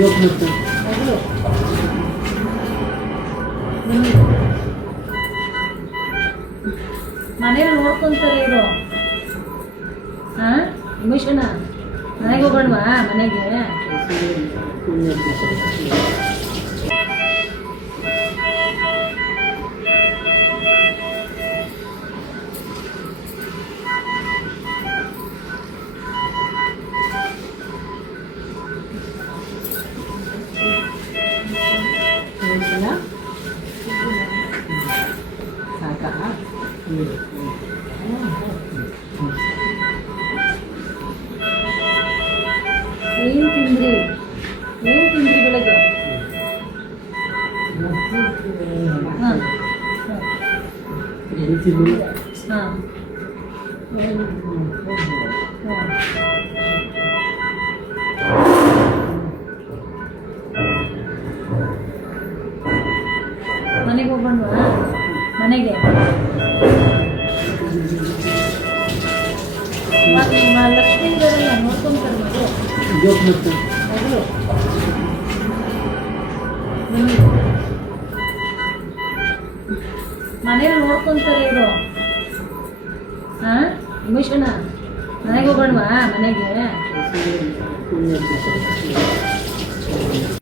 ಮಗಳು. ಮನೇಲಿ ನೋಡ್ಕೊಂತಾರೆ ಇವರು. ಹಾಂ ಉಮೇಶಣ್ಣ ಮನೆಗೆ ಹೋಗೋಣವಾ? ಮನೆಗೆ ಸಾಕಾ? ಏನು ತಿಂದ್ರಿ? ಏನು ತಿಂದ್ರಿ ಬೆಳಗ್ಗೆ? ಹಾಂ ಹಾಂ ಮನೆಗೆ ಹೋಗೋಣವಾ? ಮನೆಗೆ ಲಕ್ಷ್ಮೀ ಇದ್ದಾರಲ್ಲ ನೋಡ್ಕೊಂತಾರೆ ಮಗಳು. ಮನೇಲಿ ನೋಡ್ಕೊಂತಾರೆ ಇವರು. ಹಾಂ ಉಮೇಶಣ್ಣ ಮನೆಗೆ ಹೋಗೋಣವಾ? ಮನೆಗೆ